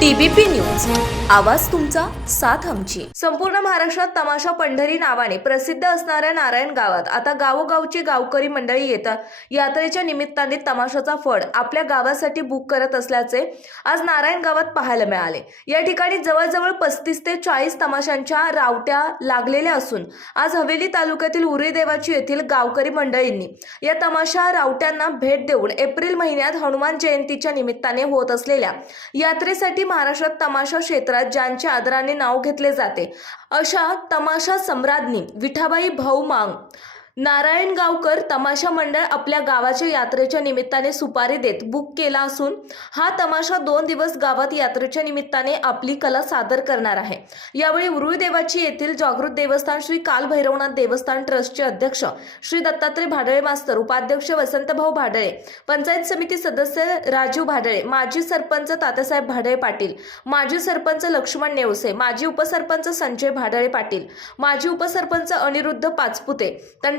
TBP news. आवाज तुमचा साथ आमची. संपूर्ण महाराष्ट्रात तमाशा पंढरी नावाने प्रसिद्ध असणाऱ्या नारायण गावात आता गावोगावची गावकरी मंडळी येतात. यात्रेच्या निमित्ताने तमाशाचा फड आपल्या गावासाठी बुक करत असल्याचे आज नारायण गावात पाहायला मिळाले. या ठिकाणी जवळजवळ पस्तीस ते चाळीस तमाशांच्या रावट्या लागलेल्या असून आज हवेली तालुक्यातील उरी देवाची येथील गावकरी मंडळींनी या तमाशा रावट्यांना भेट देऊन एप्रिल महिन्यात हनुमान जयंतीच्या निमित्ताने होत असलेल्या यात्रेसाठी महाराष्ट्रात तमाशा क्षेत्रात ज्यांच्या आदराने नाव घेतले जाते अशा तमाशा सम्राज्ञी विठाबाई भाऊ मांग नारायण गावकर तमाशा मंडळ आपल्या गावाच्या यात्रेच्या निमित्ताने सुपारी देत बुक केला असून हा तमाशा दोन दिवस गावात यात्रेच्या निमित्ताने आपली कला सादर करणार आहे. यावेळी उरुळी देवाची येथील जागृत देवस्थान श्री कालभैरवनाथ देवस्थान ट्रस्टचे अध्यक्ष श्री दत्तात्रय भाडळे मास्तर उपाध्यक्ष वसंतभाऊ भाडळे पंचायत समिती सदस्य राजीव भाडळे माजी सरपंच तात्यासाहेब भाडळे पाटील माजी सरपंच लक्ष्मण नेवसे माजी उपसरपंच संजय भाडळे पाटील माजी उपसरपंच अनिरुद्ध पाचपुते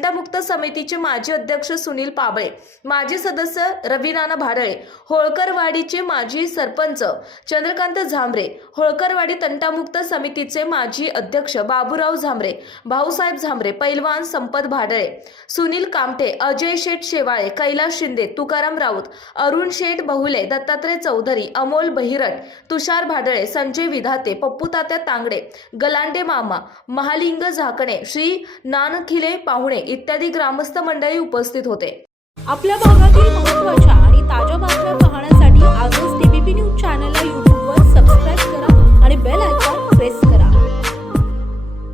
तंटामुक्त समितीचे माजी अध्यक्ष सुनील पाबळे माजी सदस्य रवीनाना भाडळे होळकरवाडीचे माजी सरपंच चंद्रकांत झांबरे होळकरवाडी तंटामुक्त समितीचे माजी अध्यक्ष बाबूराव झांबरे भाऊसाहेब झांबरे पैलवान संपत भाडळे सुनील कामठे अजय शेठ शेवाळे कैलास शिंदे तुकाराम राऊत अरुण शेठ बहुले दत्तात्रय चौधरी अमोल बहिरट तुषार भाडळे संजय विधाते पप्पूतात्या तांगडे गलांडे मामा महालिंग झाकणे श्री नानखिले पाहुणे इत्यादी ग्रामस्थ मंडळी उपस्थित होते. आपल्या भागातील महत्त्वाच्या आणि ताज्या बातम्या